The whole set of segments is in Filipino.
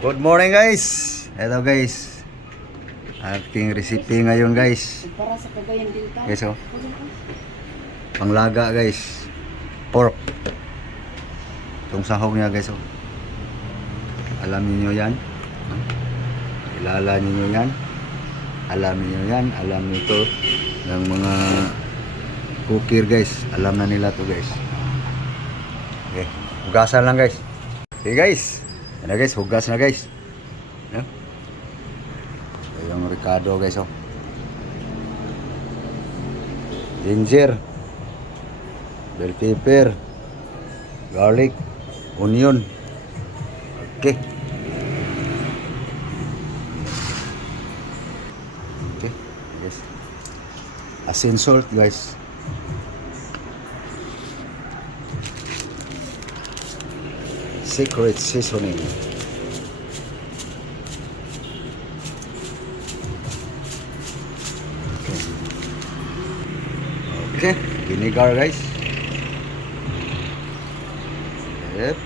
Good morning guys. Ito guys, ating recipe ngayon guys. Para sa Cagayan de Oro. Guys, oh. Panglaga guys. Pork. Itong sahog niya guys, oh. Alam niyo yan. Kilala niyo yan. Alam niyo yan. Alam nito ng mga cookir guys. Alam na nila to guys. Okay. Hugasan lang guys. Okay guys. Yan na guys, hugas na guys. Yan. Ito yung Ricardo guys, oh. Ginger, bell pepper, garlic, onion. Okay. Okay, guys. Asin, salt guys. Secret seasoning. Okay, vinegar guys. Yep.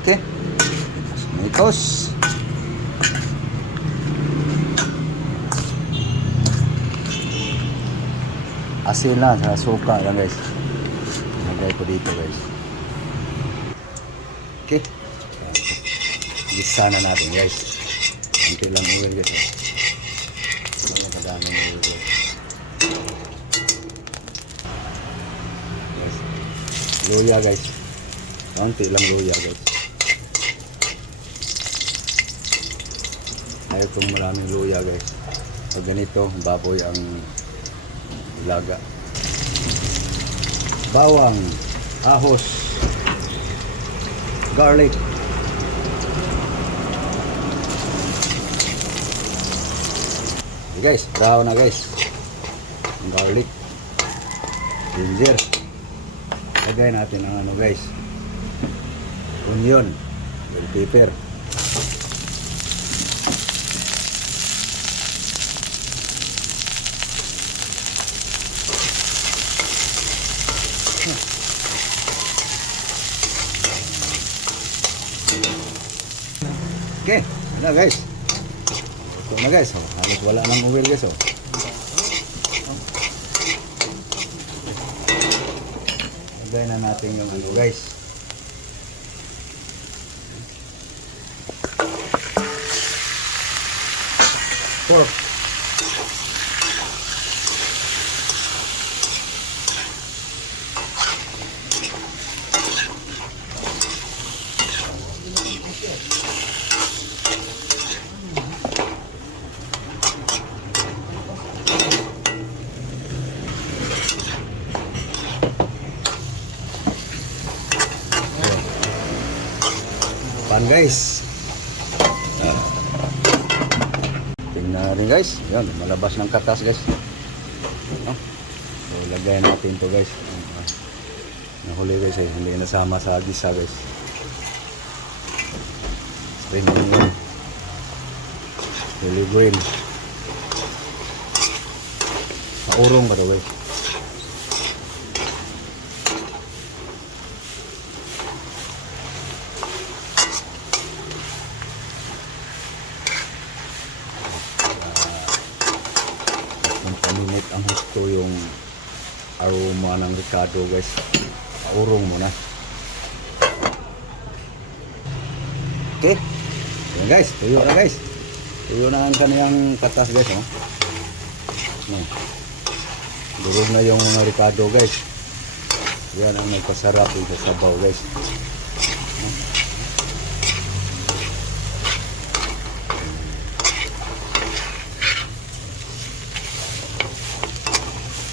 Okay. Tomatoes. Asin lang sa suka lang guys. Lagay ko dito guys. Okay. Gisa na natin guys. Kunti lang oil guys. Wala kadaming oil guys. Guys. Luya guys. Kunti lang luya guys. Ayaw itong maraming luya guys. Pag ganito, baboy ang laga. Bawang, ahos, garlic. Okay guys, brown na guys. Garlic, ginger. Lagay natin ang ano guys. Onion, bell pepper. Okay, na guys. Ito na guys, oh. Halos wala nang oil guys, oh. Lagay na natin yung ano guys. Pork. Pan guys. Tingnan natin guys. Yan, malabas ng katas guys. No? So lagay natin to guys. Nahuli guys, hindi nasama sa gisa guys. Spring onion. Chili green. Maurong ba to guys? Paminit ang gusto yung aroma ng Ricardo guys. Paurong mo na. Okay. Yan guys, tuyo na guys. Tuyo na ang kaniyang katas guys, oh. Durog na yung mga Ricardo guys. Yan ang nagpasarap yung sabaw guys.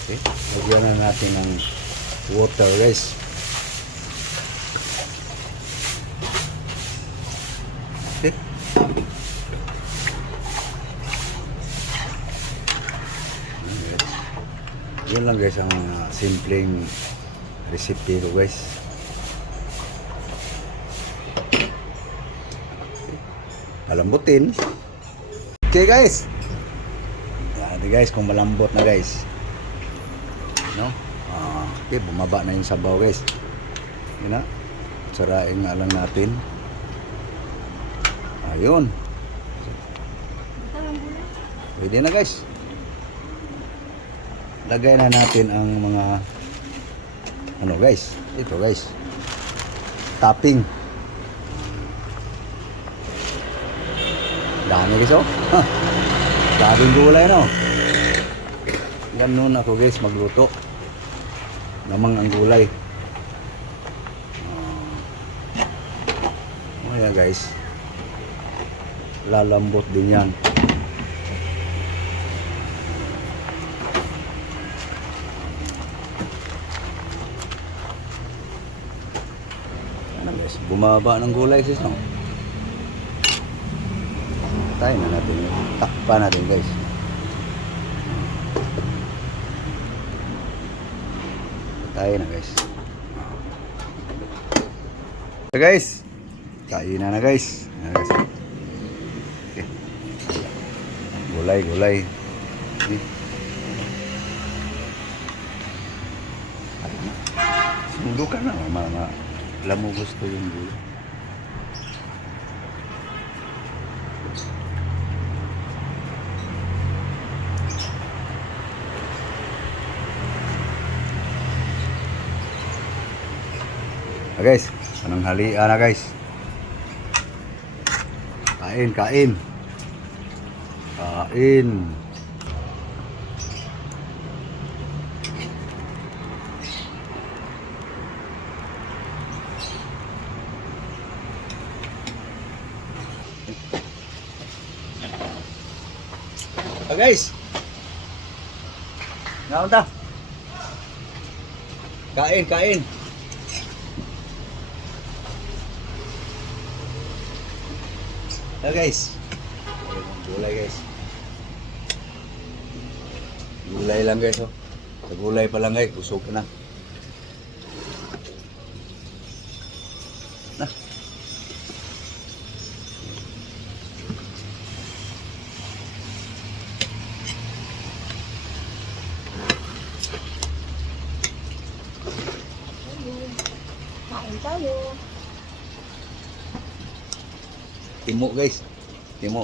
Okay. Lagyan na natin ng water guys. Okay. Yun lang guys ang simpleng recipe ko guys. Palambutin. Okay guys. Yan guys, kung malambot na guys. No? Okay, bumaba na yung sabaw guys. Yun na. Kutsarain nga lang natin. Ayun. Pwede na guys. Lagay na natin ang mga ano guys. Ito guys. Topping. Dami guys oh. Ha. Daming gulay no. Ganun ako guys magluto. Namang ang gulay. Ayan guys. Lalambot din yan. Ayan guys. Bumaba ng gulay sis no. Tayo na natin yun. Takpan natin guys. Tayo na guys. So guys. Kainan na guys. Ayan, guys. Okay. Gulay, gulay. Okay. Sundo ka na. Alam mo gusto yung gulay. Guys, anong halian na guys? Kain, kain. Kain. Guys. Ngaon ta? Kain, kain. Guys. Gulay guys. Gulay lang guys oh. Sa gulay pa lang guys, busog na. Nah. Kain tayo. Timo guys. Timo.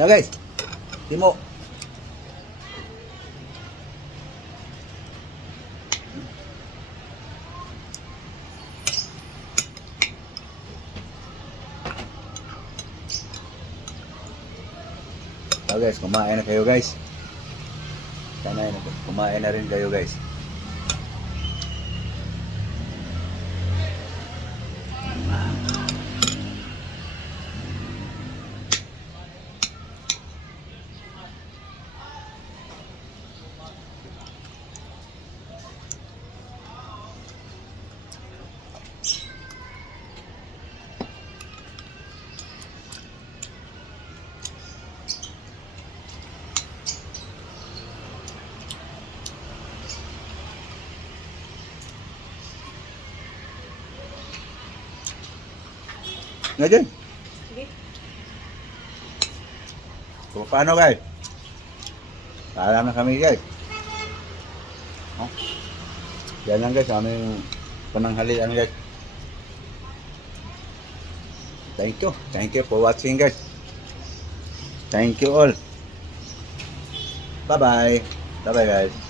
Na guys. Timo. So guys, kumain na kayo guys. Sana kumain na rin kayo guys. Nga dyan. Sige. So, paano guys? Paalam na kami guys. Oh. Yan lang guys, aming pananghalian guys. Thank you. Thank you for watching guys. Thank you all. Bye-bye. Bye-bye guys.